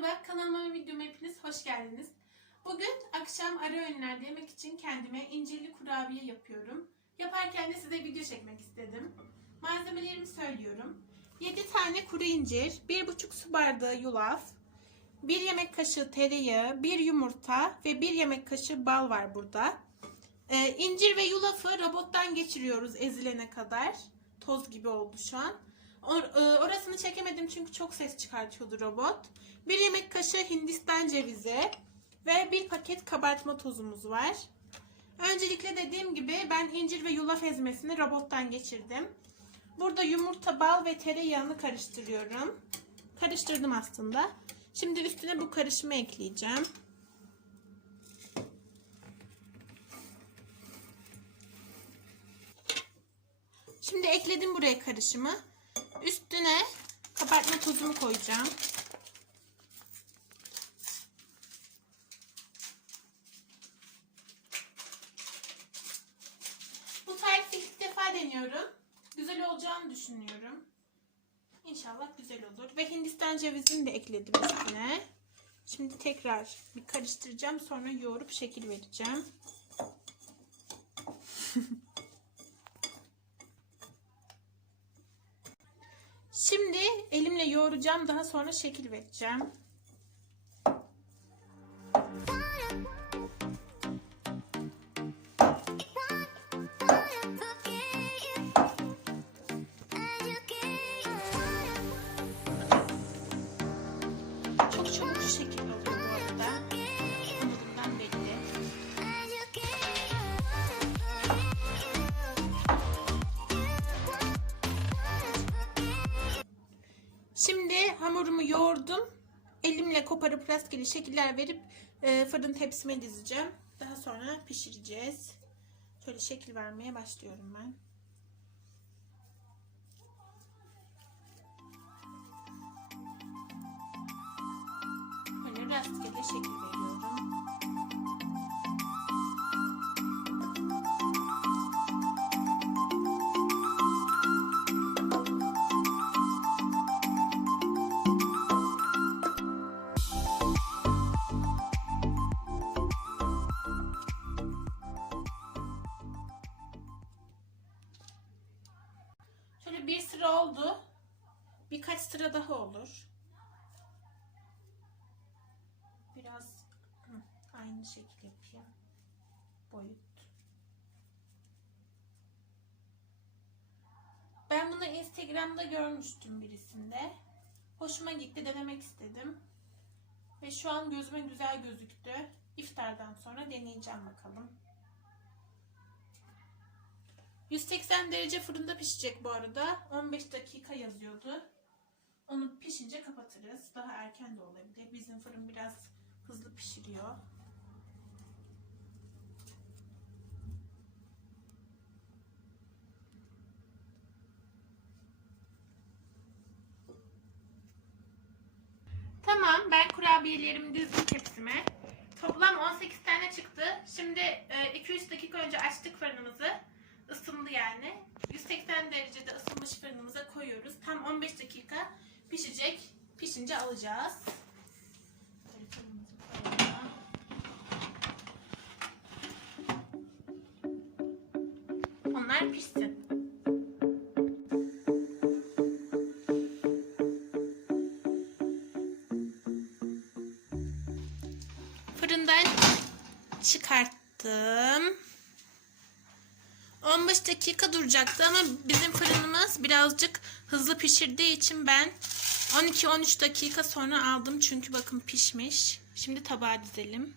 Merhaba, kanalıma ve videoma hepiniz hoş geldiniz. Bugün akşam ara öğünlerde yemek için kendime incirli kurabiye yapıyorum. Yaparken de size video çekmek istedim. Malzemelerimi söylüyorum. 7 tane kuru incir, 1,5 su bardağı yulaf, 1 yemek kaşığı tereyağı, 1 yumurta ve 1 yemek kaşığı bal var burada. Ee, incir ve yulafı robottan geçiriyoruz ezilene kadar. Toz gibi oldu şu an. Or- e, orasını çekemedim çünkü çok ses çıkartıyordu robot. Bir yemek kaşığı hindistan cevizi ve bir paket kabartma tozumuz var. Öncelikle dediğim gibi ben incir ve yulaf ezmesini robottan geçirdim. Burada yumurta, bal ve tereyağını karıştırıyorum. Karıştırdım aslında. Şimdi üstüne bu karışımı ekleyeceğim. Şimdi ekledim buraya karışımı. Üstüne kabartma tozumu koyacağım. Bu tarifi ilk defa deniyorum. Güzel olacağını düşünüyorum. İnşallah güzel olur. Ve Hindistan cevizini de ekledim üstüne. Şimdi tekrar bir karıştıracağım. Sonra yoğurup şekil vereceğim. Şimdi elimle yoğuracağım. Daha sonra şekil vereceğim. Çok çabuk şekil hamurumu yoğurdum. Elimle koparıp rastgele şekiller verip e, fırın tepsime dizeceğim. Daha sonra pişireceğiz. Şöyle şekil vermeye başlıyorum ben. Böyle rastgele şekil veriyorum. Bir sıra oldu. Birkaç sıra daha olur. Biraz aynı şekil yapayım. Boyut. Ben bunu Instagram'da görmüştüm birisinde. Hoşuma gitti, denemek istedim. Ve şu an gözüme güzel gözüktü. İftardan sonra deneyeceğim bakalım. 180 derece fırında pişecek bu arada. 15 dakika yazıyordu. Onu pişince kapatırız. Daha erken de olabilir. Bizim fırın biraz hızlı pişiriyor. Tamam ben kurabiyelerimi dizdim tepsime. Toplam 18 tane çıktı. Şimdi 2-3 dakika önce açtık fırınımızı. 15 dakika pişecek. Pişince alacağız. Onlar pişsin. Fırından çıkarttım. 15 dakika duracaktı ama bizim fırınımız birazcık hızlı pişirdiği için ben 12-13 dakika sonra aldım. Çünkü bakın pişmiş. Şimdi tabağa dizelim.